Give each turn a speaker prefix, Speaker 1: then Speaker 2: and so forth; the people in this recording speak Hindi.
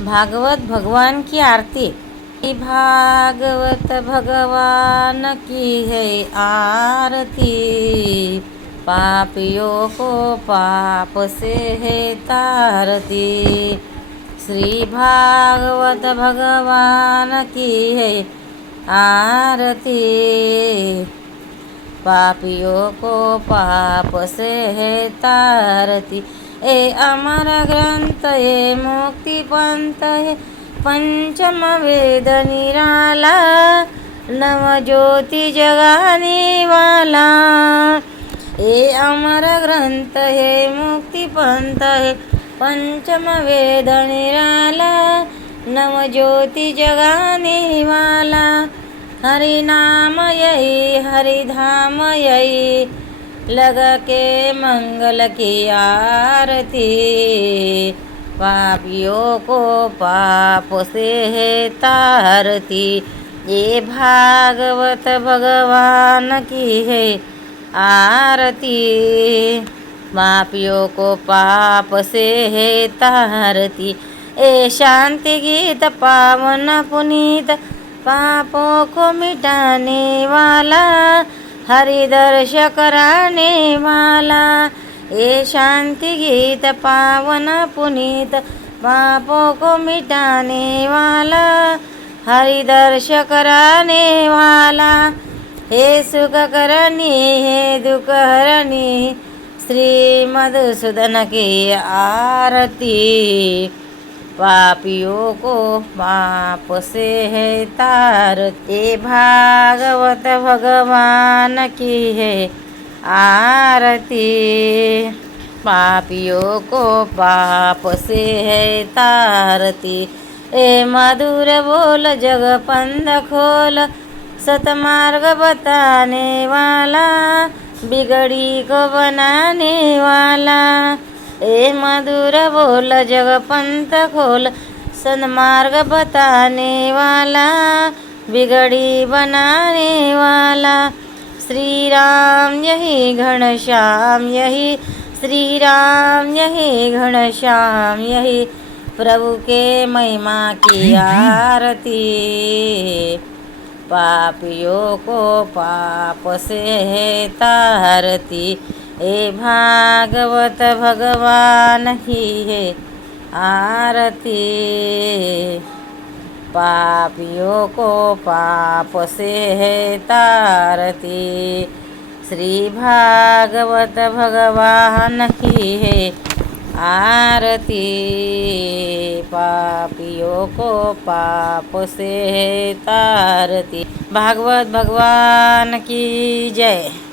Speaker 1: भागवत भगवान की आरती। भागवत भगवान की है आरती। पापियों को पाप से है तारती। श्री भागवत भगवान की है आरती। पापियों को पाप से है तारती। ए अमर ग्रंथ हे मुक्तिपंत हे पंचम वेद निराला नवज्योती जगानेवाला ए अमर ग्रंथ हे मुक्तिपंत हे पंचम वेद निराला नवज्योती जगानेवाला हरिनाम यई हरिधाम यई लग के मंगल की आरती। पापियों को पाप से है तारती। ये भागवत भगवान की है आरती। पापियों को पाप से है तारती। ए शांति गीत पावन पुनीत, पापों को मिटाने वाला हरि दर्श कराने वाला ये शांति गीत पावन पुनीत पापों को मिटाने वाला हरि दर्श कराने वाला हे सुख करणी हे दुख हरणी श्री मधुसूदन की आरती। पापियों को पाप से है तारते भागवत भगवान की है आरती। पापियों को पाप से है तारती। ए मधुर बोल, जग पंद खोल, सतमार्ग बताने वाला, बिगड़ी को बनाने वाला। ए मधुर बोल जग पंथ खोल सन्मार्ग बताने वाला बिगड़ी बनाने वाला। श्री राम यही घनश्याम यही श्री राम यही घनश्याम यही प्रभु के महिमा की आरती। पापियों को पाप से तारती। ए भागवत भगवान, ही है आरती। पापियों को पाप से है तारती। श्री भागवत भगवान, ही है आरती। पापियों को पाप से है तारती। भागवत भगवान की जय।